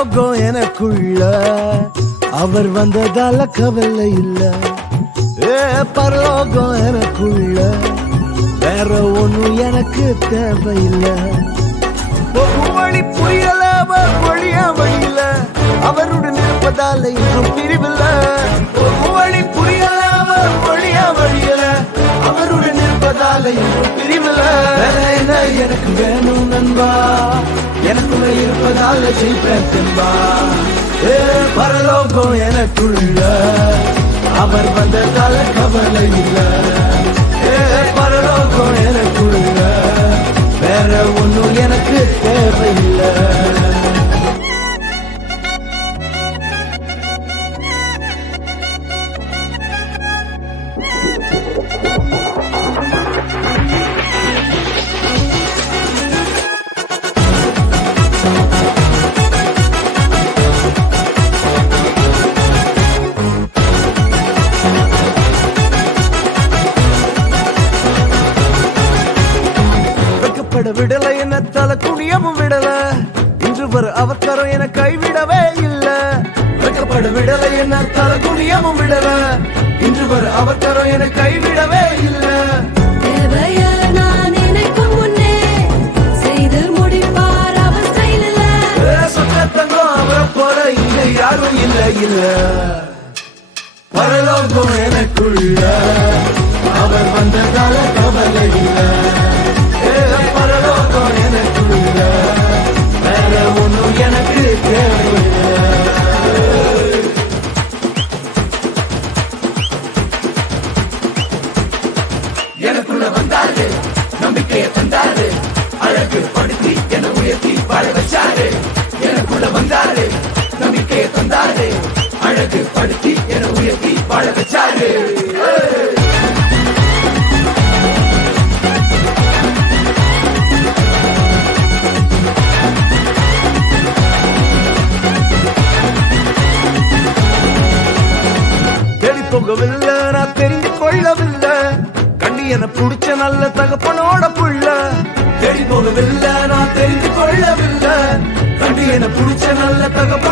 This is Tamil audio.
பரலோகம் எனக்குள்ள அவர் வந்ததால கவலை இல்ல. பரலோகம் எனக்குள்ள வேற ஒண்ணும் எனக்கு தேவையில்லை. வழி புரியல வழியா வழியில அவருடன் இருப்பதால இன்னும் பிரிவில்ல. வழி புரியல வழியா வழியில அவருடன் இருப்பதால இன்னும் பிரிவில்ல. என்ன எனக்கு வேணும் நண்பா, எனக்குள்ள இருப்பதால ஜெயிப்பேன் தென்பா. பரலோகம் எனக்குள்ள அவர் வந்ததால கவலை இல்ல. பரலோகம் எனக்குள்ள வேற ஒண்ணும் எனக்கு தேவையில்லை. விடல என்ன தலை குனியவும் விடல, இன்று வர அவர் கரம் என கைவிடவே இல்ல. வெக்கப்பட விடல என்ன தலை குனியவும் விடல, இன்று வர அவர் கரம் என கைவிடவே இல்ல. சொத்தங்கம் அவரை போல இங்க யாரும் இல்ல இல்ல. பரலோகம் எனக்குள்ள அவர் வந்ததால கவலை இல்ல. பரலோகம் எனக்குள்ள வேற ஒண்ணும் எனக்கு தேவையில்லை. எனக்குள்ள வந்தாரு, நம்பிக்கையை தந்தாரு, அழகு படுத்தி என உயர்த்தி வாழ வச்சாரு. எனக்குள்ள வந்தாரு, நம்பிக்கையை தந்தாரு, அழகு படுத்தி என உயர்த்தி வாழ வச்சாரு. போகவில்லை நான் தெரிந்து கொள்ளவில்லை, கண்டி என புடிச்ச நல்ல தகப்பனோட புள்ள. தேடி போகவில்லை நான் தெரிந்து கொள்ளவில்லை, கண்டி என புடிச்ச நல்ல தகப்ப